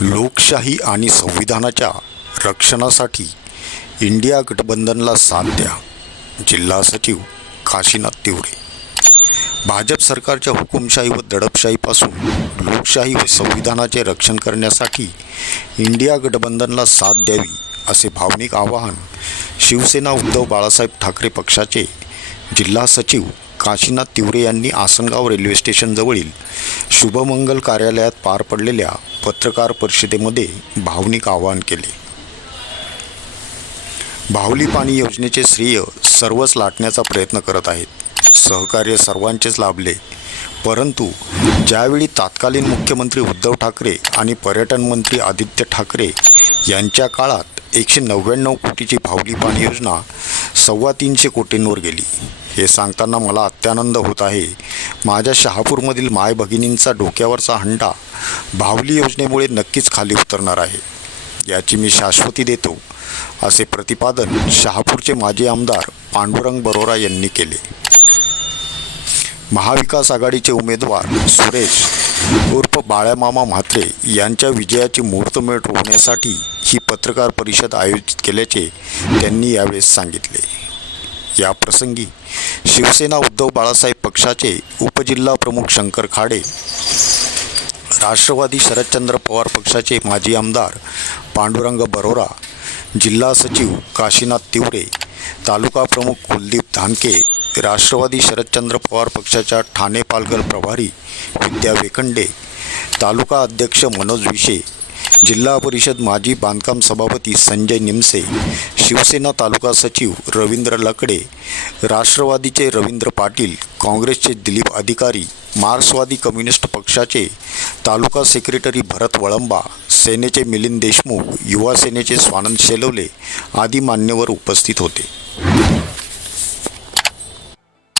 लोकशाही आणि संविधानाच्या रक्षणासाठी इंडिया गठबंधनला साथ द्या जिल्हा सचिव काशीनाथ तिवरे. भाजप सरकारच्या हुकुमशाही व दडपशाहीपासून लोकशाही व संविधानाचे रक्षण करण्यासाठी इंडिया गठबंधनला साथ द्यावी असे भावनिक आवाहन शिवसेना उद्धव बाळासाहेब ठाकरे पक्षाचे जिल्हा सचिव काशीनाथ तिवरे यांनी आसनगाव रेल्वे स्टेशनजवळील शुभमंगल कार्यालयात पार पडलेल्या पत्रकार परिषदेमध्ये भावनिक आवाहन केले. बाहुली पाणी योजनेचे श्रेय सर्वच लाटण्याचा प्रयत्न करत आहेत. सहकार्य सर्वांचेच लाभले. परंतु ज्यावेळी तत्कालीन मुख्यमंत्री उद्धव ठाकरे आणि पर्यटन मंत्री आदित्य ठाकरे यांच्या काळात एकशे नव्याण्णव कोटीची भावली पाणी योजना सव्वा तीनशे कोटींवर गेली. हे सांगताना मला अत्यानंद होत आहे माझ्या शहापूरमधील माय भगिनींचा डोक्यावरचा हंडा भावली योजनेमुळे नक्कीच खाली उतरणार आहे. याची मी शाश्वती देतो असे प्रतिपादन शहापूरचे माजी आमदार पांडुरंग बरोरा यांनी केले. महाविकास आघाडीचे उमेदवार सुरेश उर्फ बाळ्यामामा म्हात्रे यांच्या विजयाची मुहूर्तमेढ होण्यासाठी ही पत्रकार परिषद आयोजित केल्याचे त्यांनी यावेळेस सांगितले. या प्रसंगी शिवसेना उद्धव बाळासाहेब पक्षाचे उपजिल्हा प्रमुख शंकर खाडे राष्ट्रवादी शरदचंद्र पवार पक्षाचे माजी आमदार पांडुरंग बरोरा जिल्हा सचिव काशीनाथ तिवरे तालुका प्रमुख कुलदीप धानके राष्ट्रवादी शरदचंद्र पवार पक्षाच्या ठाणे पालघर प्रभारी विद्या वेखंडे तालुका अध्यक्ष मनोज विशे जिल्हा परिषद माजी बांधकाम सभापती संजय निमसे शिवसेना तालुका सचिव रवींद्र लकडे राष्ट्रवादीचे रवींद्र पाटील काँग्रेसचे दिलीप अधिकारी मार्क्सवादी कम्युनिस्ट पक्षाचे तालुका सेक्रेटरी भरत वळंबा सेनेचे मिलिंद देशमुख युवा सेनेचे स्वानंद शेलवले आदी मान्यवर उपस्थित होते.